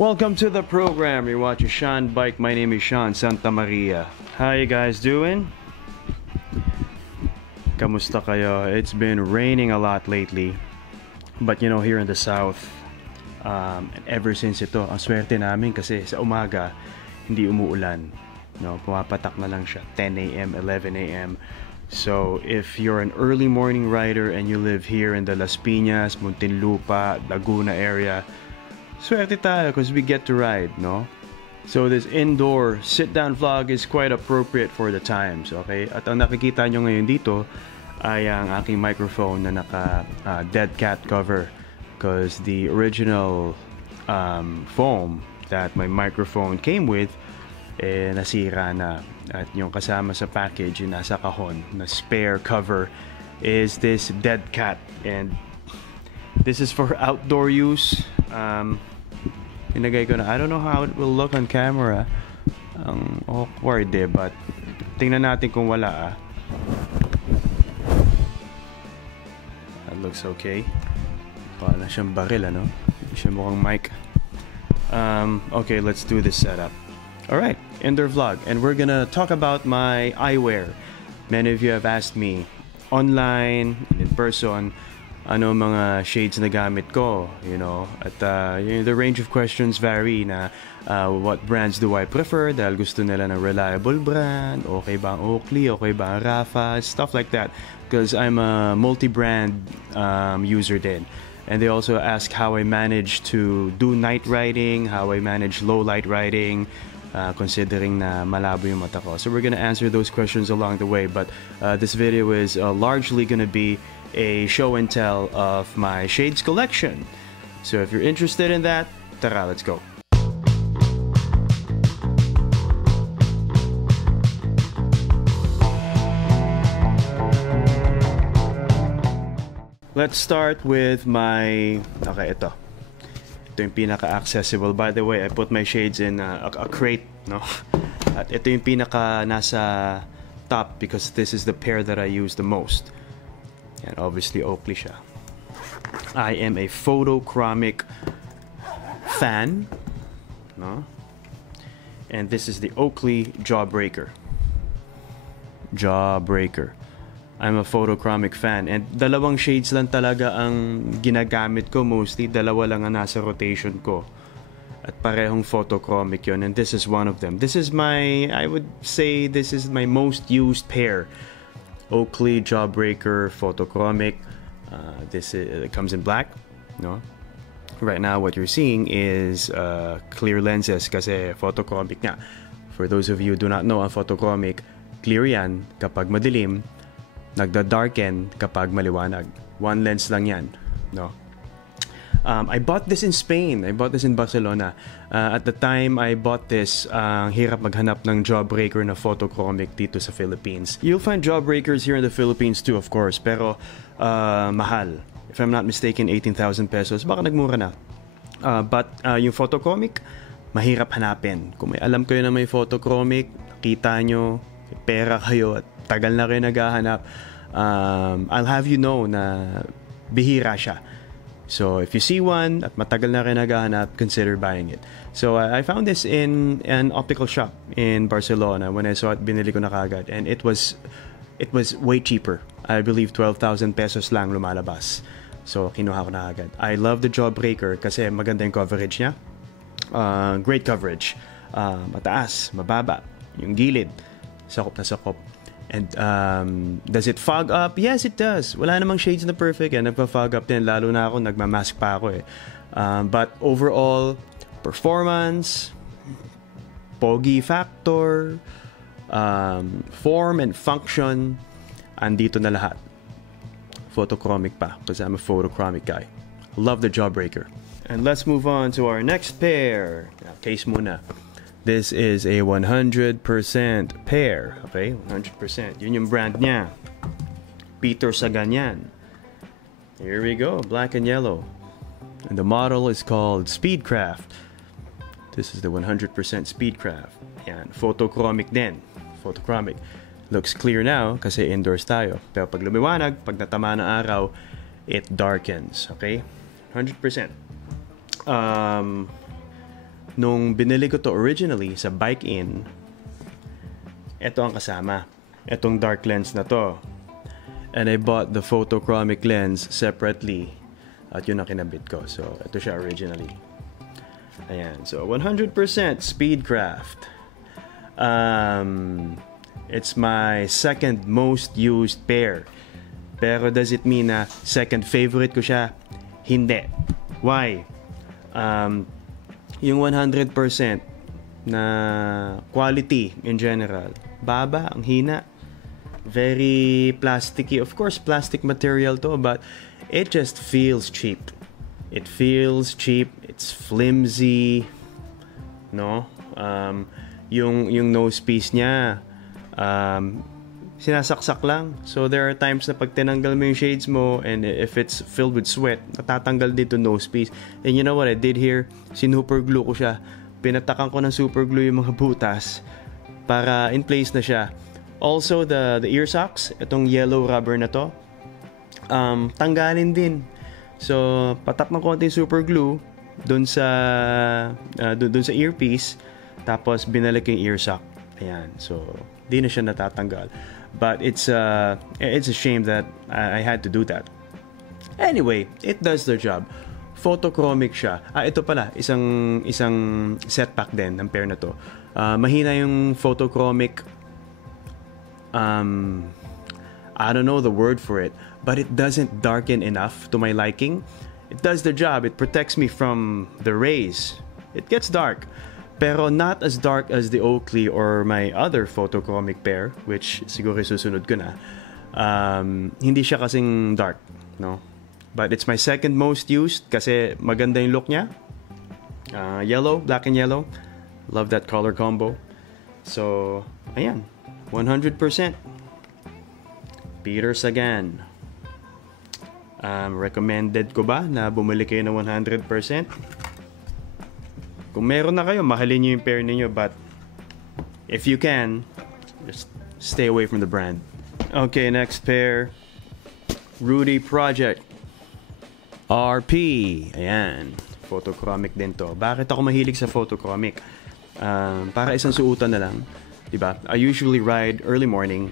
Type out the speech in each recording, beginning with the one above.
Welcome to the program. You're watching Sean Bike. My name is Sean Santa Maria. How you guys doing? Kamusta kayo? It's been raining a lot lately. But you know, here in the south, and ever since ito, ang swerte namin kasi sa umaga, hindi umuulan. No, pumapatak na lang siya 10 a.m., 11 a.m. So if you're an early morning rider and you live here in the Las Piñas, Muntinlupa, Laguna area, swerte tayo because we get to ride, no? So this indoor sit-down vlog is quite appropriate for the times, okay? At ang nakikita nyo ngayon dito ay ang aking microphone na naka dead cat cover because the original foam that my microphone came with nasira na. At yung kasama sa package yung nasa kahon na spare cover is this dead cat, and this is for outdoor use. Inagay ko na. I don't know how it will look on camera. Ang awkward but tingnan natin kung wala That looks okay. Parang siyang baril, ano? Siya mukhang mic. Okay, let's do this setup. Alright, indoor vlog. And we're gonna talk about my eyewear. Many of you have asked me online, in person, ano mga shades na gamit ko, you know, at the range of questions vary na what brands do I prefer dahil gusto nila ng reliable brand, okay ba ang Oakley, okay ba ang Rapha, stuff like that, because I'm a multi-brand user din. And they also ask how I manage to do night riding, how I manage low light riding, considering na malabo yung mata ko. So we're gonna answer those questions along the way, but this video is largely gonna be a show and tell of my shades collection. So if you're interested in that, tara, let's go. Let's start with my, okay, ito yung pinaka-accessible. By the way, I put my shades in a crate, no? At ito yung pinaka nasa top because this is the pair that I use the most. And obviously Oakley siya. I am a photochromic fan, no? And this is the Oakley Jawbreaker. I'm a photochromic fan, and dalawang shades lang talaga ang ginagamit ko mostly. Dalawa lang ang nasa rotation ko. At parehong photochromic yun, and this is one of them. This is my, I would say this is my most used pair. Oakley Jawbreaker photochromic. This it comes in black, no? Right now what you're seeing is clear lenses kasi photochromic nga. For those of you who do not know, ang photochromic, clear yan kapag madilim, nagda-darken kapag maliwanag. One lens lang yan, no? I bought this in Spain. I bought this in Barcelona. At the time I bought this, hirap maghanap ng Jawbreaker na photochromic dito sa Philippines. You'll find Jawbreakers here in the Philippines too, of course, pero mahal. If I'm not mistaken, 18,000 pesos. Baka nagmura na. But yung photochromic, mahirap hanapin. Kung may alam kayo na may photochromic, kita nyo, pera kayo at tagal na kayo naghahanap, I'll have you know na bihira siya. So if you see one at matagal na kayo naghahanap, consider buying it. So I found this in an optical shop in Barcelona. When I saw it, binili ko na kagad, and it was way cheaper. I believe 12,000 pesos lang lumalabas. So kinuha ko na agad. I love the Jawbreaker kasi maganda yung coverage niya. Great coverage. Mataas, mababa, yung gilid, sakop na sakop. And does it fog up? Yes, it does. Wala namang shades na perfect. Nagpa-fog up din. Lalo na ako, nagmamask pa ako eh. But overall, performance, pogi factor, form and function, andito na lahat. Photochromic pa, because I'm a photochromic guy. Love the Jawbreaker. And let's move on to our next pair. Case muna. This is a 100% pair. Okay, 100%. Yun yung brand niya. Peter Sagan yan. Here we go, black and yellow. And the model is called Speedcraft. This is the 100% Speedcraft. Yan, photochromic din. Photochromic. Looks clear now kasi indoors tayo. Pero pag lumiwanag, pag natama ng araw, it darkens. Okay? 100%. nung binili ko to originally sa Bike In, ito ang kasama. Itong dark lens na to. And I bought the photochromic lens separately. At yun ang kinabit ko. So, ito siya originally. Ayan. So, 100% Speedcraft. It's my second most used pair. Pero does it mean na second favorite ko siya? Hindi. Why? Yung 100% na quality in general, baba, ang hina. Very plasticky. Of course, plastic material to, but it just feels cheap. It feels cheap. It's flimsy. No? Yung nose piece niya, sinasaksak lang. So there are times na pag tinanggal mo yung shades mo and if it's filled with sweat, natatanggal dito nose piece. And you know what I did here? Sinuperglue ko siya. Pinatakan ko ng superglue yung mga butas para in place na siya. Also, the ear socks, itong yellow rubber na to, tanggalin din. So, patak ng konting superglue dun sa earpiece, tapos binalik yung ear sock. Ayan. So, di na siya natatanggal. But it's a shame that I had to do that. Anyway, it does the job. Photochromic siya. Ito pala, isang setback din ng pair na to. Mahina yung photochromic, I don't know the word for it, but it doesn't darken enough to my liking. It does the job. It protects me from the rays. It gets dark, pero not as dark as the Oakley or my other photochromic pair, which siguro susunod ko na. Hindi siya kasing dark, no? But it's my second most used kasi maganda yung look niya. Yellow, black and yellow. Love that color combo. So, ayan. 100%. Peter Sagan. Recommended ko ba na bumili kayo ng 100%? Kung meron na kayo, mahalin nyo yung pair ninyo. But if you can, just stay away from the brand. Okay, next pair. Rudy Project RP. Ayan. Photochromic din to. Bakit ako mahilig sa photochromic? Para isang suotan na lang. Diba? I usually ride early morning.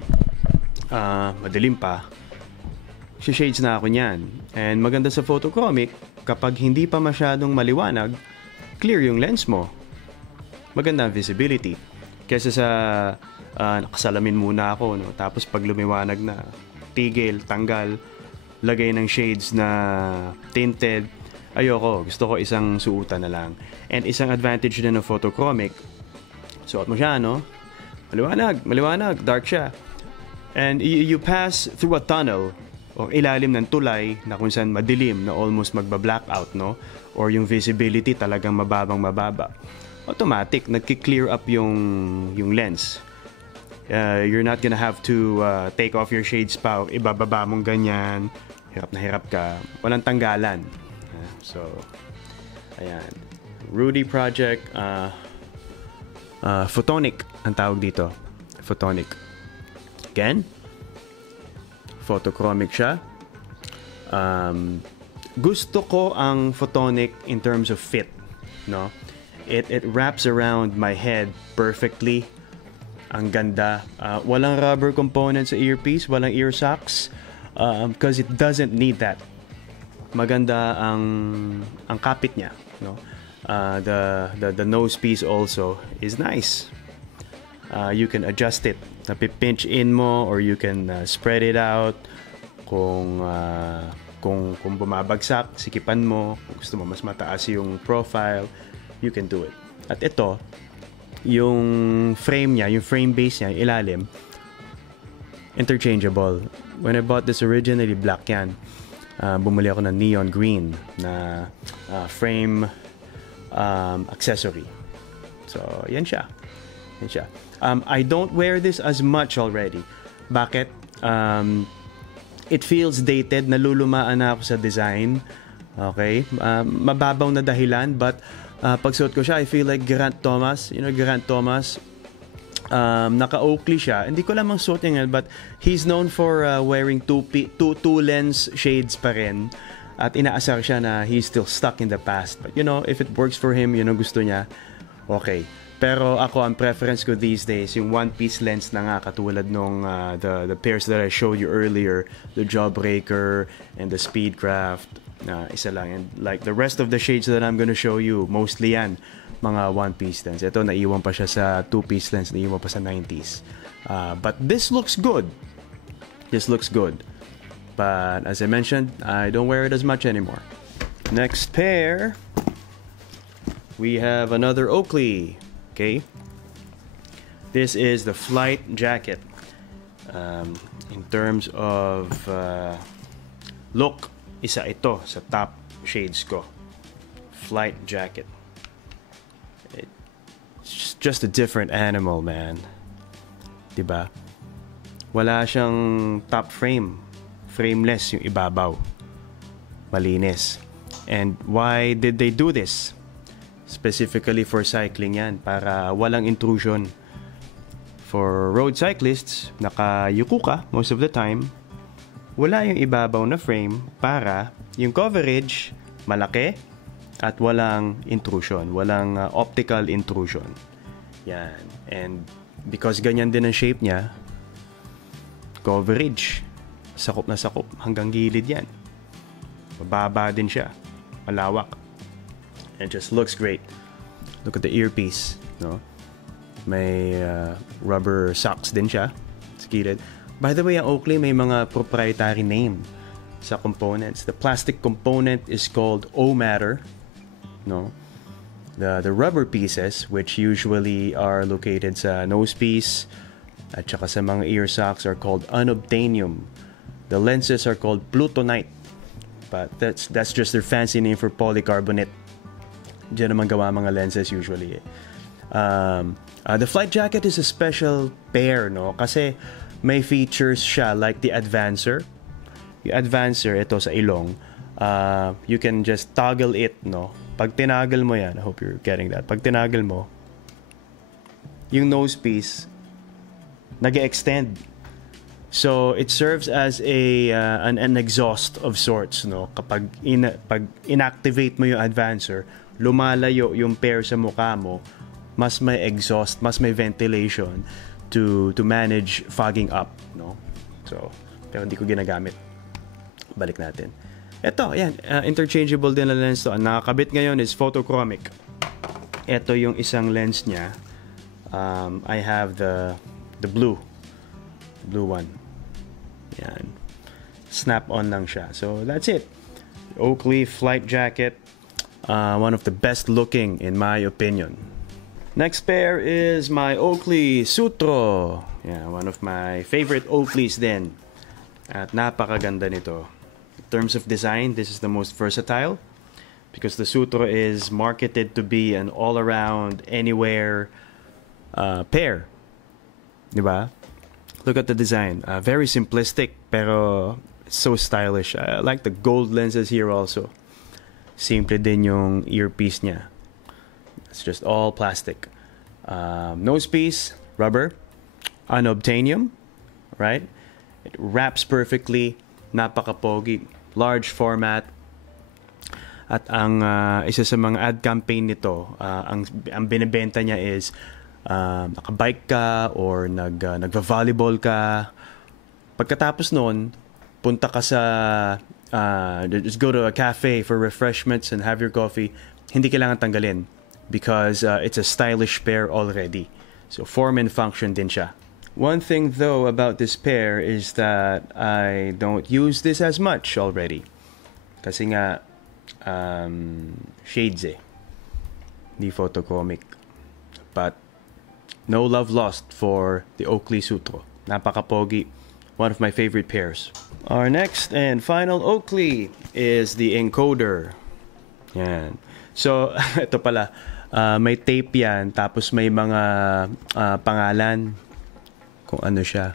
Madilim pa. Shades na ako niyan. And maganda sa photochromic, kapag hindi pa masyadong maliwanag, clear yung lens mo. Maganda ang visibility. Kesa sa nakasalamin muna ako, no? Tapos pag lumiwanag na, tigil, tanggal, lagay ng shades na tinted. Ayoko. Gusto ko isang suotan na lang. And isang advantage din ng photochromic, suot mo siya, no? Maliwanag, dark siya. And you pass through a tunnel o ilalim ng tulay na kung saan madilim na almost magba-blackout, no? Or yung visibility talagang mababa. Automatic, nagki-clear up yung lens. You're not gonna have to take off your shades pa, ibababa mong ganyan, hirap na hirap ka. Walang tanggalan. So, ayan. Rudy Project, Photonic ang tawag dito. Photonic. Again, photochromic siya. Gusto ko ang Photonic in terms of fit, no? It wraps around my head perfectly. Ang ganda. Walang rubber component sa earpiece, walang ear socks, because it doesn't need that. Maganda ang kapit niya, no? The nose piece also is nice. You can adjust it. Napipinch in mo or you can spread it out. Kung bumabagsak, sikipan mo. Kung gusto mo mas mataas yung profile, you can do it. At ito, yung frame niya, yung frame base niya, yung ilalim, interchangeable. When I bought this originally, black yan. Bumili ako ng neon green na frame accessory. So, yan siya. I don't wear this as much already. Bakit? It feels dated. Nalulumaan na ako sa design. Okay? Mababaw na dahilan, but pag suot ko siya, I feel like Geraint Thomas. You know, Geraint Thomas, naka-Oakley siya. Hindi ko lamang suot niya, but he's known for wearing two lens shades pa rin. At inaasar siya na he's still stuck in the past. But you know, if it works for him, yun ang gusto niya, okay. Pero ako, ang preference ko these days, yung one-piece lens na nga, katulad nung the pairs that I showed you earlier, the Jawbreaker and the Speedcraft, isa lang. And like the rest of the shades that I'm gonna show you, mostly yan, mga one-piece lens. Ito, naiwan pa siya sa two-piece lens, naiwan pa sa 90s. But this looks good. This looks good. But as I mentioned, I don't wear it as much anymore. Next pair, we have another Oakley. Okay, this is the Flight Jacket. In terms of look, isa ito sa top shades ko. Flight Jacket. It's just a different animal, man. Diba? Wala siyang top frame. Frameless yung ibabaw. Malinis. And why did they do this? Specifically for cycling yan, para walang intrusion. For road cyclists, nakayuko ka most of the time, wala yung ibabaw na frame para yung coverage malaki at walang intrusion, walang optical intrusion. Yan. And because ganyan din ang shape niya, coverage, sakop na sakop, hanggang gilid yan. Mababa din siya, malawak. It just looks great. Look at the earpiece, no? May rubber socks din siya sa gilid. By the way, ang Oakley may mga proprietary name sa components. The plastic component is called O-Matter, no? The rubber pieces, which usually are located sa nose piece at saka sa mga ear socks, are called unobtainium. The lenses are called plutonite, but that's just their fancy name for polycarbonate. Diyan naman gawa mga lenses usually. The Flight Jacket is a special pair, no? Kasi may features siya like the Advancer. Yung Advancer, ito sa ilong, you can just toggle it, no? Pag tinagal mo yan, I hope you're getting that. Pag tinagal mo, yung nose piece, nag-extend. So it serves as an exhaust of sorts, no? Kapag pag inactivate mo yung Advancer, lumalayo yung pair sa mukha mo, mas may exhaust, mas may ventilation to manage fogging up, no? So, pero hindi ko ginagamit. Balik natin. Ito, yan, interchangeable din na lens to. Ang nakakabit ngayon is photochromic. Ito yung isang lens niya. I have the blue one. Yan. Snap-on lang siya. So, that's it. Oakley Flight Jacket. One of the best looking in my opinion. Next pair is my Oakley Sutro. Yeah, one of my favorite Oakleys din. At napakaganda nito. In terms of design, this is the most versatile because the Sutro is marketed to be an all-around, anywhere pair. Diba? Look at the design. Very simplistic, pero so stylish. I like the gold lenses here also. Simple din yung earpiece niya. It's just all plastic. Nose piece, rubber, unobtainium, right? It wraps perfectly, napaka-pogi, large format. At ang isa sa mga ad campaign nito, ang binibenta niya is nakabike ka or nagva-volleyball ka. Pagkatapos noon, punta ka sa just go to a cafe for refreshments and have your coffee. Hindi kailangan tanggalin because it's a stylish pair already. So form and function din siya. One thing though about this pair is that I don't use this as much already. Kasi nga shades Hindi photochromic. But no love lost for the Oakley Sutro. Napaka-pogi. One of my favorite pairs. Our next and final Oakley is the encoder. Yan. So, ito pala. May tape yan. Tapos may mga pangalan. Kung ano siya.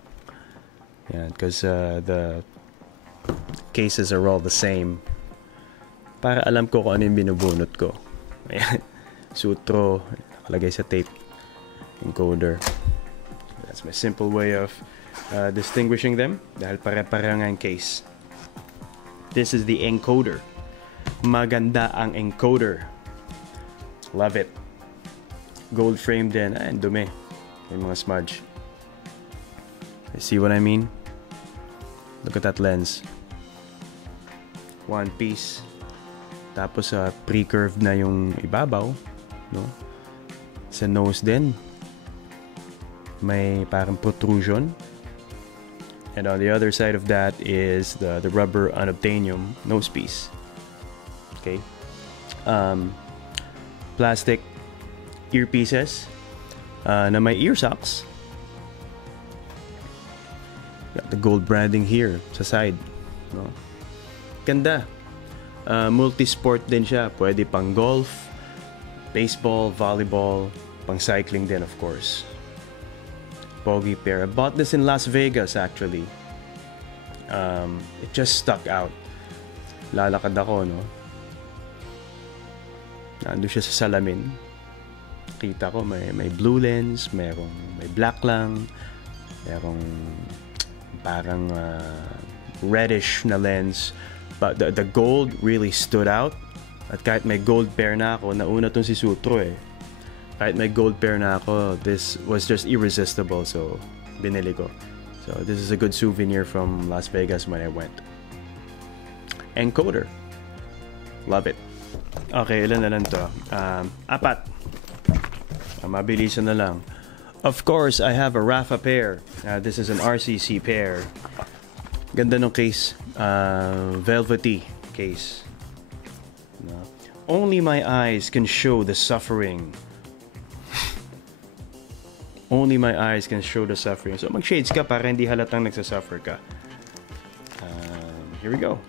Yan. Because the cases are all the same. Para alam ko kung ano yung binubunot ko. Ayan. Sutro. Nakalagay sa tape. Encoder. That's my simple way of distinguishing them dahil pare-pareho nga yung case. This is the encoder. maganda ang encoder. Love it. Gold frame din. Ay, dumi. May mga smudge. See what I mean? Look at that lens. One piece. Tapos pre-curved na yung ibabaw, no? Sa nose din. May parang protrusion. And on the other side of that is the rubber unobtainium nose piece. Okay. Plastic earpieces na may ear socks. Got the gold branding here sa side, no? Ganda. Multi-sport din siya. Pwede pang golf, baseball, volleyball, pang cycling din, of course. Pogi pair. I bought this in Las Vegas, actually. It just stuck out. Lalakad ako, no? Nandun siya sa salamin. Kita ko may blue lens, may black lang, merong parang reddish na lens. But the gold really stood out. At kahit may gold pair na ako, nauna tong si Sutro eh. Kahit may gold pair na ako, this was just irresistible, so binili ko. So this is a good souvenir from Las Vegas when I went. Encoder. Love it. Okay, ilan na lang to? 4. Mabilisan na lang. Of course, I have a Rapha pair. This is an RCC pair. Ganda ng case. Velvety case. No. Only my eyes can show the suffering. Only my eyes can show the suffering. So mag-shades ka para hindi halatang nagsasuffer ka. Here we go.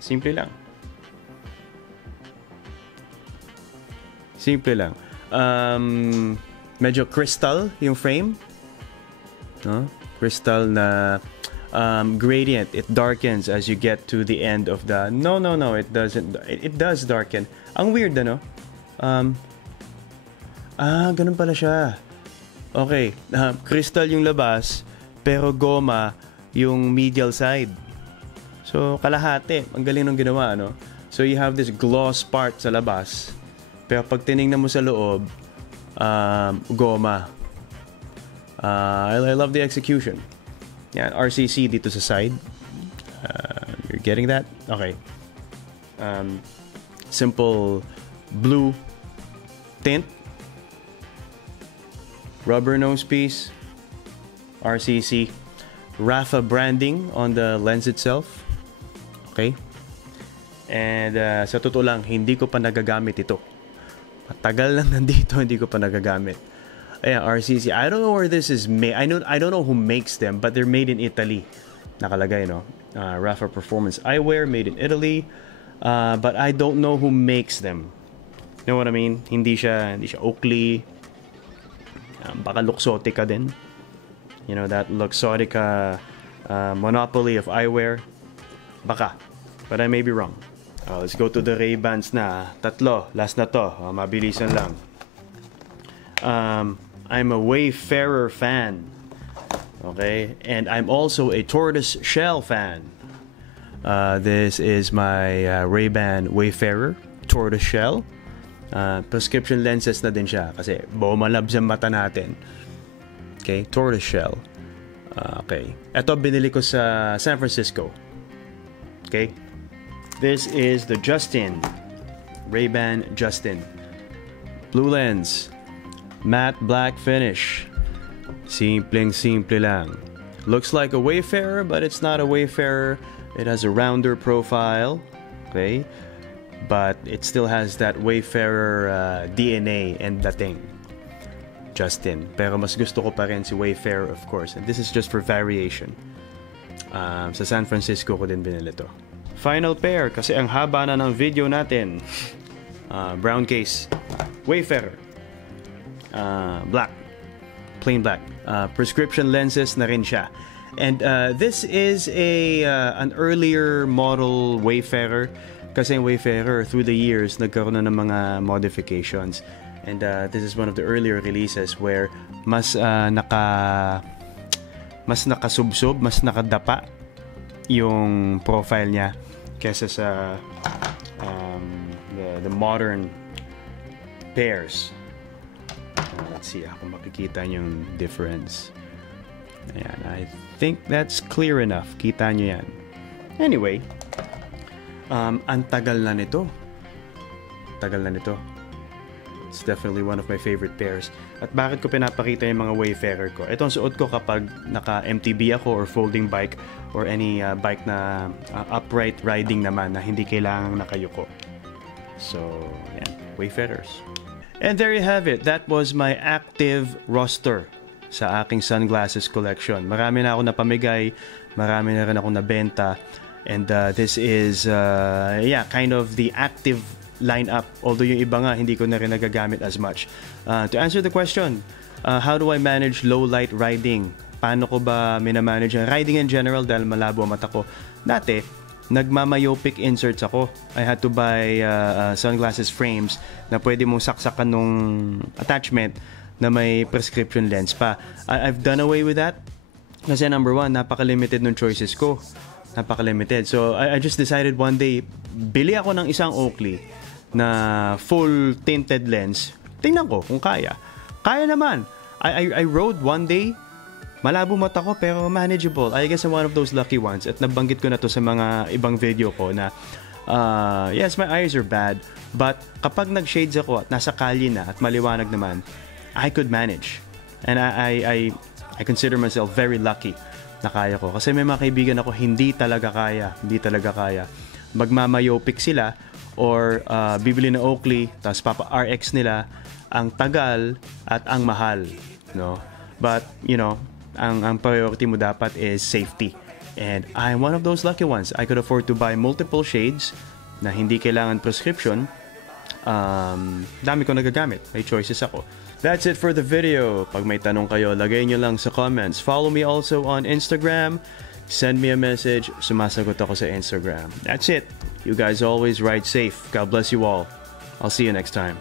Simple lang. Simple lang. Medyo crystal yung frame. No? Crystal na gradient. It darkens as you get to the end of the... No, it doesn't. It does darken. Ang weird, ano? Ganun pala siya. Okay. Crystal yung labas, pero goma yung medial side. So, kalahati. Ang galing ng ginawa, no? So, you have this gloss part sa labas, pero pag tinignan mo sa loob, goma. I love the execution. Yan, RCC dito sa side. You're getting that? Okay. Simple blue tint. Rubber nose piece. RCC. Rapha branding on the lens itself. Okay. And sa totoo lang, hindi ko pa nagagamit ito. Matagal lang nandito, hindi ko pa nagagamit. Ayan, RCC. I don't know where this is made. I don't know who makes them, but they're made in Italy. Nakalagay, no? Rapha Performance Eyewear, made in Italy. But I don't know who makes them. You know what I mean? Hindi siya Oakley. Baka Luxottica din. You know, that Luxottica monopoly of eyewear. Baka. But I may be wrong. Let's go to the Ray-Bans na. Tatlo. Last na to. Mabilisan lang. I'm a Wayfarer fan. Okay? And I'm also a Tortoise Shell fan. This is my Ray-Ban Wayfarer Tortoise Shell. Prescription lenses na din siya kasi bumalabs ang mata natin. Okay? Tortoise Shell. Okay. Ito binili ko sa San Francisco. Okay? This is the Justin. Ray-Ban Justin. Blue lens. Matte black finish. Simple lang. Looks like a Wayfarer, but it's not a Wayfarer. It has a rounder profile. Okay? But it still has that Wayfarer DNA and dating. Justin. Pero mas gusto ko pa rin si Wayfarer, of course. And this is just for variation. Sa San Francisco ko din binili to. Final pair, kasi ang haba na ng video natin. Brown case. Wayfarer. Black. Plain black. Prescription lenses na rin siya. And this is an earlier model Wayfarer. Kasi yung Wayfarer, through the years, nagkaroon na ng mga modifications. And this is one of the earlier releases where mas nakasubsob, mas nakadapa yung profile niya kesa sa the modern pairs. Let's see kung makikita nyo yung difference. Ayan, I think that's clear enough. Kita nyo yan. Anyway, ang tagal na nito. Tagal na nito. It's definitely one of my favorite pairs. At bakit ko pinapakita yung mga Wayfarer ko? Ito ang suot ko kapag naka-MTB ako or folding bike or any bike na upright riding naman na hindi kailangang nakayuko. So, yan. Wayfarers. And there you have it. That was my active roster sa aking sunglasses collection. Marami na ako napamigay. Marami na rin ako nabenta. And this is, kind of the active lineup. Although yung iba nga, hindi ko na rin nagagamit as much. To answer the question, how do I manage low light riding? Paano ko ba minamanage ang riding in general dahil malabo ang mata ko? Dati, nagmamyopic inserts ako. I had to buy sunglasses frames na pwede mong saksakan nung attachment na may prescription lens pa. I've done away with that kasi number one, napaka-limited ng choices ko. Napaka-limited. So, I just decided one day, bili ako ng isang Oakley na full tinted lens. Tingnan ko kung kaya. Kaya naman. I rode one day, malabo mata ko pero manageable. I guess I'm one of those lucky ones. At nabanggit ko na to sa mga ibang video ko na yes, my eyes are bad, but kapag nag-shades ako at nasa kalye na at maliwanag naman, I could manage. And I consider myself very lucky na kaya ko. Kasi may mga kaibigan ako hindi talaga kaya. Magmamyopic sila or bibili na Oakley tapos papa-RX nila, ang tagal at ang mahal, no? But, ang priority mo dapat is safety. And I'm one of those lucky ones. I could afford to buy multiple shades na hindi kailangan prescription. Dami ko nagagamit. May choices ako. That's it for the video. Pag may tanong kayo, lagay nyo lang sa comments. Follow me also on Instagram. Send me a message. Sumasagot ako sa Instagram. That's it. You guys always ride safe. God bless you all. I'll see you next time.